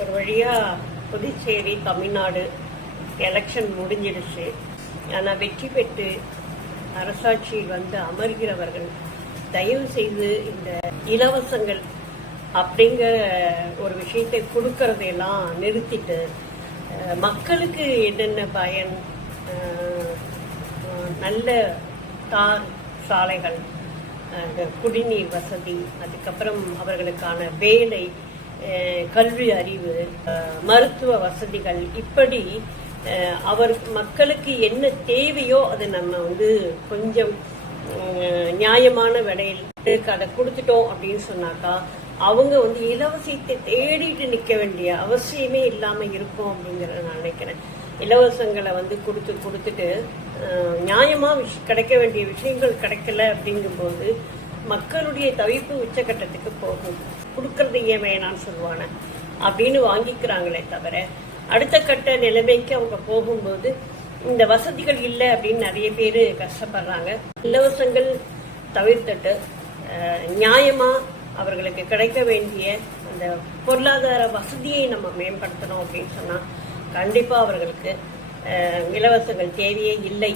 ஒரு வழியாக புதுச்சேரி தமிழ்நாடு எலெக்ஷன் முடிஞ்சிடுச்சு. ஆனால் வெற்றி பெற்று அரசாட்சியில் வந்து அமர்கிறவர்கள் தயவு செய்து இந்த இலவசங்கள் அப்படிங்கிற ஒரு விஷயத்தை கொடுக்கறதையெல்லாம் நிறுத்திட்டு மக்களுக்கு என்னென்ன பயன், நல்ல தார் சாலைகள், குடிநீர் வசதி, அதுக்கப்புறம் அவர்களுக்கான வேலை, கல்வி அறிவு, மருத்துவ வசதிகள், இப்படி மக்களுக்கு என்ன தேவையோ அதை நம்ம வந்து கொஞ்சம் நியாயமான விலையில் அதை கொடுத்துட்டோம் அப்படின்னு சொன்னாக்கா அவங்க வந்து இலவசத்தை தேடிட்டு நிற்க வேண்டிய அவசியமே இல்லாமல் இருக்கும் அப்படிங்கிறத நான் நினைக்கிறேன். இலவசங்களை வந்து கொடுத்துட்டு நியாயமாக கிடைக்க வேண்டிய விஷயங்கள் கிடைக்கல அப்படிங்கும்போது மக்களுடைய தவிப்பு உச்சக்கட்டத்துக்கு போகும். கொடுக்கறது ஏன் வேணான்னு சொல்லுவானே அப்படின்னு வாங்கிக்கிறாங்களே தவிர அடுத்த கட்ட நிலைமைக்கு அவங்க போகும்போது இந்த வசதிகள் இல்லை அப்படின்னு நிறைய பேர் கஷ்டப்படுறாங்க. இலவசங்கள் தவிர்த்துட்டு நியாயமா அவர்களுக்கு கிடைக்க வேண்டிய அந்த பொருளாதார வசதியை நம்ம மேம்படுத்தணும் அப்படின்னு சொன்னா கண்டிப்பா அவர்களுக்கு இலவசங்கள் தேவையே இல்லை.